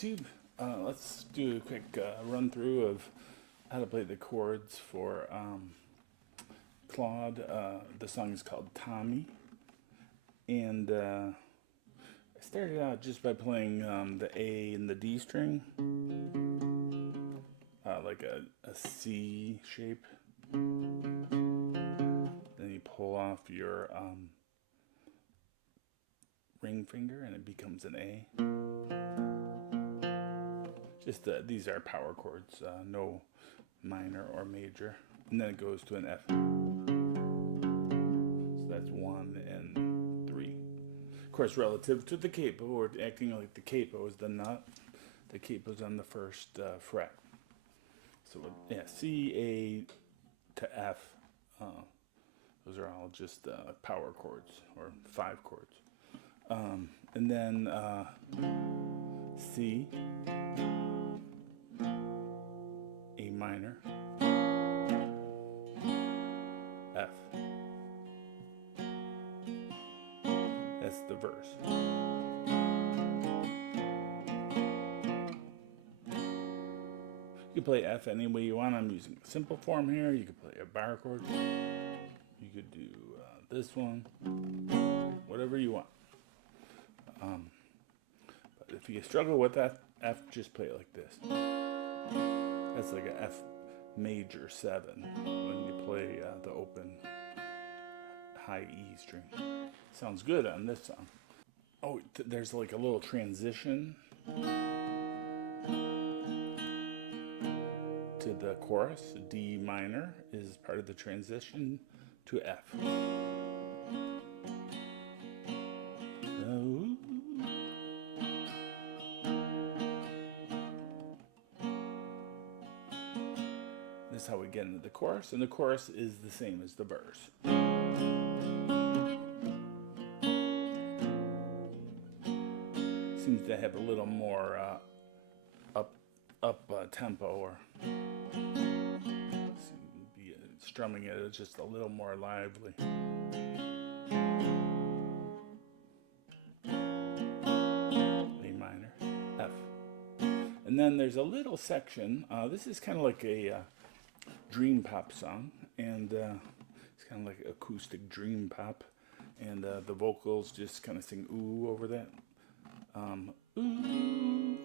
YouTube. Let's do a quick run through of how to play the chords for Claud. The song is called Tommy, and I started out just by playing the A and the D string, like a C shape. Then you pull off your ring finger and it becomes an A. Just these are power chords, no minor or major. And then it goes to an F. So that's 1 and 3. Of course, relative to the capo, we're acting like the capo is the nut. The capo's on the first fret. So yeah, C, A to F. Those are all just power chords, or 5 chords. And then C, A minor, F. That's the verse. You can play F any way you want. I'm using a simple form here. You could play a bar chord. You could do this one. Whatever you want. But if you struggle with that F, just play it like this. That's like a F major 7 when you play the open high E string. Sounds good on this song. Oh, there's like a little transition to the chorus. D minor is part of the transition to F. This is how we get into the chorus, and the chorus is the same as the verse. Seems to have a little more up tempo, or strumming it is just a little more lively. A minor, F. And then there's a little section. This is kind of like a dream pop song, and it's kind of like acoustic dream pop, and the vocals just kind of sing ooh over that. Ooh, ooh.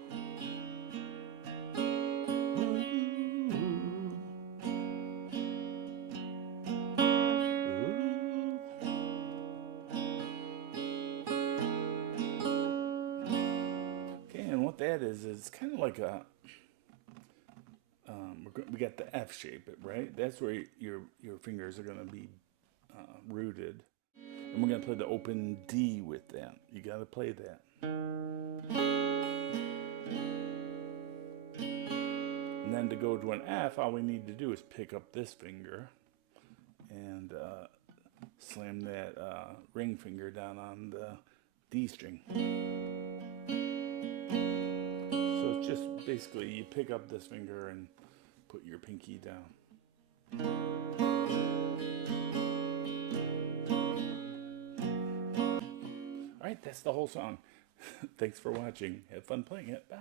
Okay, and what that is kind of like a we got the F shape, right? That's where your fingers are going to be rooted. And we're going to play the open D with that. You got to play that. And then to go to an F, all we need to do is pick up this finger and slam that ring finger down on the D string. So it's just basically you pick up this finger and put your pinky down. Alright, that's the whole song. Thanks for watching. Have fun playing it. Bye.